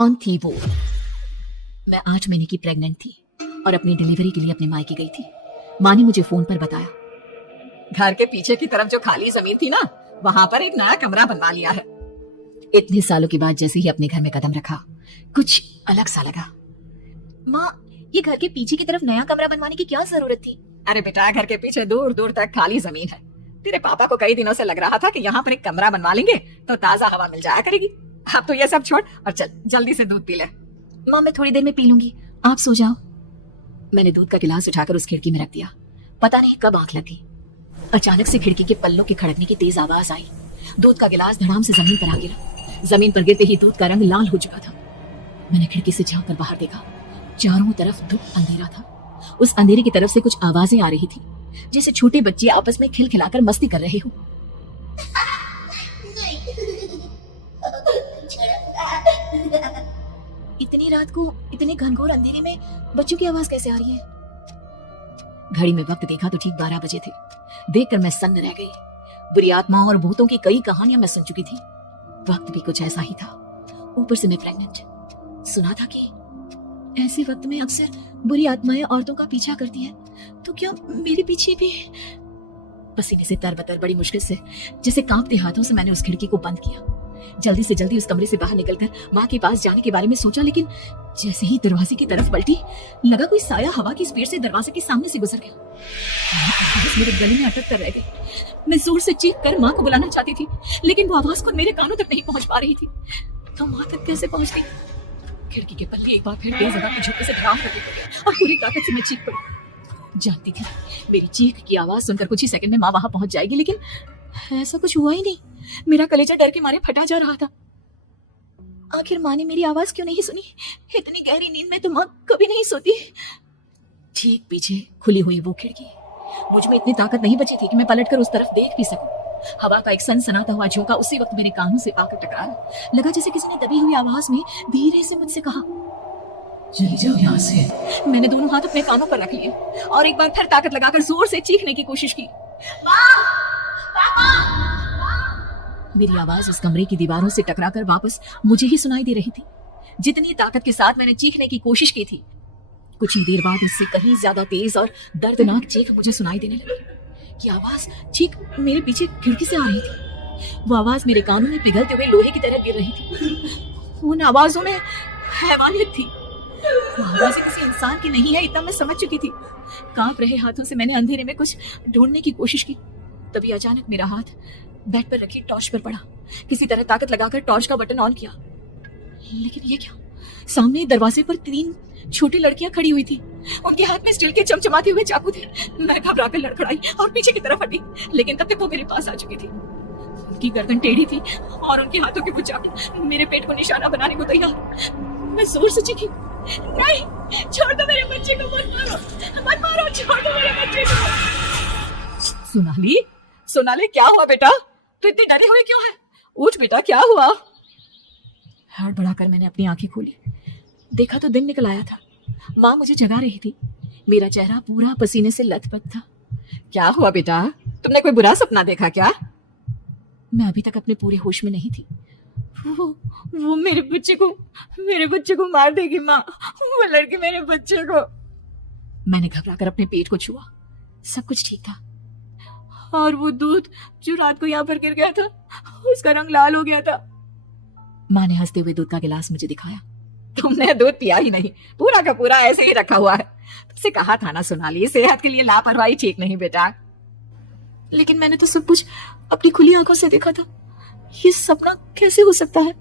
कौन थी वो? मैं 8 महीने की प्रेग्नेंट थी और अपनी डिलीवरी के लिए अपने मायके गई थी। माँ ने मुझे फोन पर बताया, घर के पीछे की तरफ जो खाली जमीन थी ना, वहां पर एक नया कमरा बनवा लिया है। इतने सालों के बाद जैसे ही अपने घर में कदम रखा, कुछ अलग सा लगा। माँ, ये घर के पीछे की तरफ नया कमरा बनवाने की क्या जरूरत थी? अरे बेटा, घर के पीछे दूर दूर तक खाली जमीन है। तेरे पापा को कई दिनों से लग रहा था कि यहाँ पर एक कमरा बनवा लेंगे तो ताजा हवा मिल जाया करेगी। अब तो ये सब छोड़ और चल जल्दी से दूध पी ले। माँ, मैं थोड़ी देर में पी लूंगी, आप सो जाओ। मैंने दूध का गिलास उठाकर उस खिड़की में रख दिया। पता नहीं कब आंख लग गई। अचानक से खिड़की के पल्लों के खड़कने की तेज आवाज आई। दूध का गिलास धड़ाम से जमीन पर आ गिरा। जमीन पर गिरते ही दूध का रंग लाल हो चुका था। मैंने खिड़की से झांक कर बाहर देखा। चारों तरफ धूप अंधेरा था। उस अंधेरे की तरफ से कुछ आवाजें आ रही थी, जैसे छोटे बच्चे आपस में खिलखिलाकर मस्ती कर रहे हो। इतनी रात को इतने घनघोर अंधेरे में बच्चों की आवाज कैसे आ रही है? घड़ी में वक्त देखा तो ठीक 12 बजे थे। देखकर मैं सन्न रह गई। बुरी आत्माओं और भूतों की कई कहानियां मैं सुन चुकी थी। वक्त भी कुछ ऐसा ही था। ऊपर से मैं प्रेग्नेंट। सुना था कि ऐसे वक्त में अक्सर बुरी आत्माएं औरतों का पीछा करती हैं, तो क्या मेरे पीछे भी? पसीने से तरबतर बड़ी मुश्किल से, जैसे कांपते हाथों से मैंने उस खिड़की को बंद किया। जल्दी से जल्दी उस कमरे से बाहर निकलकर माँ के पास जाने के बारे में सोचा, लेकिन जैसे ही दरवाजे की तरफ पलटी, लगा कोई साया हवा की स्पीड से दरवाजे के सामने से गुजर गया। मेरे गले में अटक कर रह गई। मैं जोर से चीख कर माँ को बुलाना चाहती थी, लेकिन वो आवाज खुद मेरे कानों तक नहीं पहुंच पा रही थी। तो माँ तक कैसे पहुंच गई? खिड़की के पल्ले एक बार फिर तेज हवा के झोंके से धड़ाम करके पड़े और पूरी ताकत से मैं चीख पड़ी। जानती थी मेरी चीख की आवाज सुनकर कुछ ही सेकंड में माँ वहां पहुंच जाएगी, लेकिन ऐसा कुछ हुआ ही नहीं। मेरा कलेजा डर के मारे फटा जा रहा था। आखिर माँ ने मेरी आवाज क्यों नहीं सुनी? इतनी गहरी नींद में तो माँ कभी नहीं सोती। ठीक पीछे खुली हुई वो खिड़की। मुझ में इतनी ताकत नहीं बची थी कि मैं पलटकर उस तरफ देख भी सकूं। हवा का एक सनसनाता हुआ झोंका उसी वक्त मेरे कानों से आकर टकराया। लगा जैसे किसी ने दबी हुई आवाज में धीरे से मुझसे कहा, चली जाओ यहाँ से। मैंने दोनों हाथ अपने कानों पर रख लिए और एक बार फिर ताकत लगाकर जोर से चीखने की कोशिश की। मेरी आवाज उस कमरे की दीवारों से टकराकर वापस मुझे ही सुनाई दे रही थी। जितनी ताकत के साथ मैंने चीखने की कोशिश की थी, कुछ ही देर बाद उससे कहीं ज्यादा तेज और दर्दनाक चीख मुझे सुनाई देने लगी। ये आवाज ठीक मेरे पीछे खिड़की से आ रही थी। वो आवाज मेरे कानों में पिघलते हुए लोहे की तरह गिर रही थी। उन आवाजों में हैवानियत थी। वो आवाज किसी इंसान की नहीं है, इतना मैं समझ चुकी थी। कांप रहे हाथों से मैंने अंधेरे में कुछ ढूंढने की कोशिश की। तभी अचानक मेरा हाथ बेड पर रखी टॉर्च पर पड़ा। किसी तरह ताकत लगाकर टॉर्च का बटन ऑन किया, लेकिन ये क्या? सामने दरवाजे पर 3 छोटी लड़कियां खड़ी हुई थी। उनके हाथ में स्टील के चमचमाते हुए चाकू थे। मैं घबराकर लड़खड़ाई और पीछे की तरफ हटी, लेकिन तब तक वो मेरे पास आ चुकी थी। उनकी गर्दन टेढ़ी थी और उनके हाथों की वो चाकू मेरे पेट को निशाना बनाने को तैयार। मैं जोर से चीखी, नहीं, छोड़ दो मेरे बच्चे को, मत मारो, मत मारो, छोड़ दो मेरे बच्चे को। सोनाली, क्या हुआ बेटा? तू इतनी डरी हुई क्यों है? उठ बेटा, क्या हुआ? हाथ बढ़ाकर मैंने अपनी आंखें खोली। देखा तो दिन निकल आया था। माँ मुझे जगा रही थी। मेरा चेहरा पूरा पसीने से लथपथ था। क्या हुआ बेटा? तुमने कोई बुरा सपना देखा क्या? मैं अभी तक अपने पूरे होश में नहीं थी। वो मेरे बच्चे को मार देगी माँ। वो लड़की मेरे बच्चे को। मैंने घबराकर अपने पेट को छुआ। सब कुछ ठीक था, और वो दूध जो रात को यहाँ पर गिर गया था, उसका रंग लाल हो गया था। माँ ने हंसते हुए दूध का गिलास मुझे दिखाया। तुमने दूध पिया ही नहीं, पूरा का पूरा ऐसे ही रखा हुआ है। तुमसे कहा था ना सोनाली, सेहत के लिए लापरवाही ठीक नहीं बेटा। लेकिन मैंने तो सब कुछ अपनी खुली आंखों से देखा था। ये सपना कैसे हो सकता है?